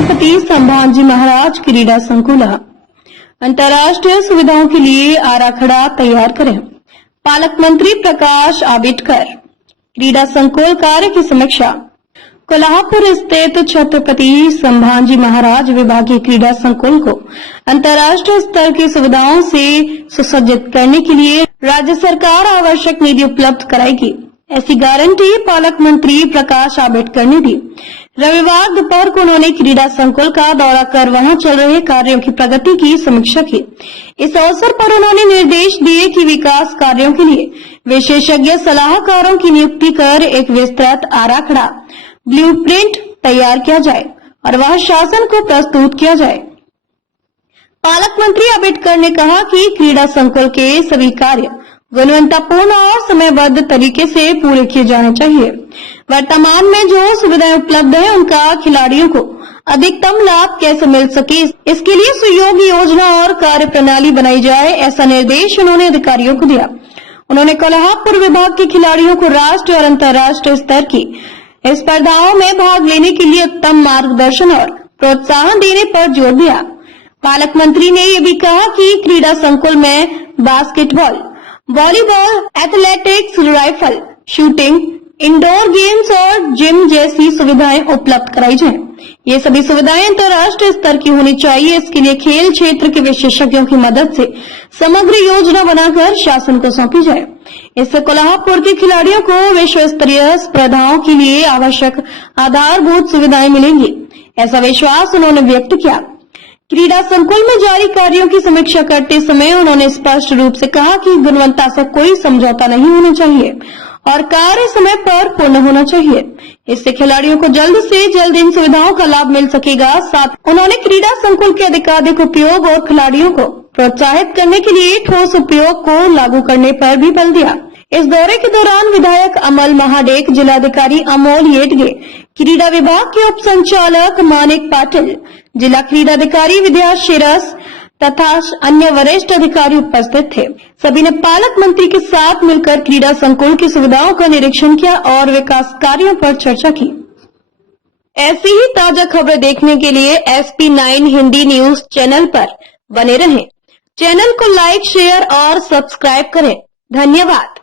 छत्रपति संभाजी महाराज क्रीडा संकुल अंतर्राष्ट्रीय सुविधाओं के लिए आराखड़ा तैयार करें। पालक मंत्री प्रकाश आंबेडकर क्रीडा संकुल कार्य की समीक्षा। कोल्हापुर स्थित छत्रपति संभाजी महाराज विभागीय क्रीडा संकुल को अंतर्राष्ट्रीय स्तर की सुविधाओं से सुसज्जित करने के लिए राज्य सरकार आवश्यक निधि उपलब्ध कराएगी, ऐसी गारंटी पालक मंत्री प्रकाश आंबेडकर ने दी। रविवार दोपहर को उन्होंने क्रीडा संकुल का दौरा कर वहां चल रहे कार्यों की प्रगति की समीक्षा की। इस अवसर पर उन्होंने निर्देश दिए कि विकास कार्यों के लिए विशेषज्ञ सलाहकारों की नियुक्ति कर एक विस्तृत आराखड़ा ब्लूप्रिंट तैयार किया जाए और वह शासन को प्रस्तुत किया जाए। पालक मंत्री आंबेडकर ने कहा कि क्रीडा संकुल के सभी कार्य गुणवत्तापूर्ण और समयबद्ध तरीके से पूरे किए जाने चाहिए। वर्तमान में जो सुविधाएं उपलब्ध है उनका खिलाड़ियों को अधिकतम लाभ कैसे मिल सके, इसके लिए सुयोग्य योजना और कार्य प्रणाली बनाई जाए, ऐसा निर्देश उन्होंने अधिकारियों को दिया। उन्होंने कोल्हापुर विभाग के खिलाड़ियों को राष्ट्रीय और अंतर्राष्ट्रीय स्तर की स्पर्धाओं में भाग लेने के लिए उत्तम मार्गदर्शन और प्रोत्साहन देने पर जोर दिया। पालक मंत्री ने ये भी कहा कि क्रीडा संकुल में basketball, volleyball, athletics, rifle shooting, indoor games और जिम जैसी सुविधाएं उपलब्ध कराई जाएं। ये सभी सुविधाएं अंतर्राष्ट्रीय स्तर की होनी चाहिए। इसके लिए खेल क्षेत्र के विशेषज्ञों की मदद से समग्र योजना बनाकर शासन को सौंपी जाए। इससे कोल्हापुर के खिलाड़ियों को विश्व स्तरीय स्पर्धाओं के लिए आवश्यक आधारभूत सुविधाएं मिलेंगी, ऐसा विश्वास उन्होंने व्यक्त किया। क्रीडा संकुल में जारी कार्यों की समीक्षा करते समय उन्होंने स्पष्ट रूप से कहा कि गुणवत्ता से कोई समझौता नहीं होना चाहिए और कार्य समय पर पूर्ण होना चाहिए। इससे खिलाड़ियों को जल्द से जल्द इन सुविधाओं का लाभ मिल सकेगा। साथ उन्होंने क्रीडा संकुल के अधिकाधिक उपयोग और खिलाड़ियों को प्रोत्साहित करने के लिए ठोस उपयोग को लागू करने पर भी बल दिया। इस दौरे के दौरान विधायक अमल महाडेक, जिलाधिकारी अमोल येटगे, क्रीडा विभाग के उप संचालक मानिक पाटिल, जिला क्रीडाधिकारी विद्या शेरस तथा अन्य वरिष्ठ अधिकारी उपस्थित थे। सभी ने पालक मंत्री के साथ मिलकर क्रीडा संकुल की सुविधाओं का निरीक्षण किया और विकास कार्यों पर चर्चा की। ऐसी ही ताजा खबरें देखने के लिए SP9 हिंदी न्यूज चैनल पर बने रहें। चैनल को लाइक, शेयर और सब्सक्राइब करें। धन्यवाद।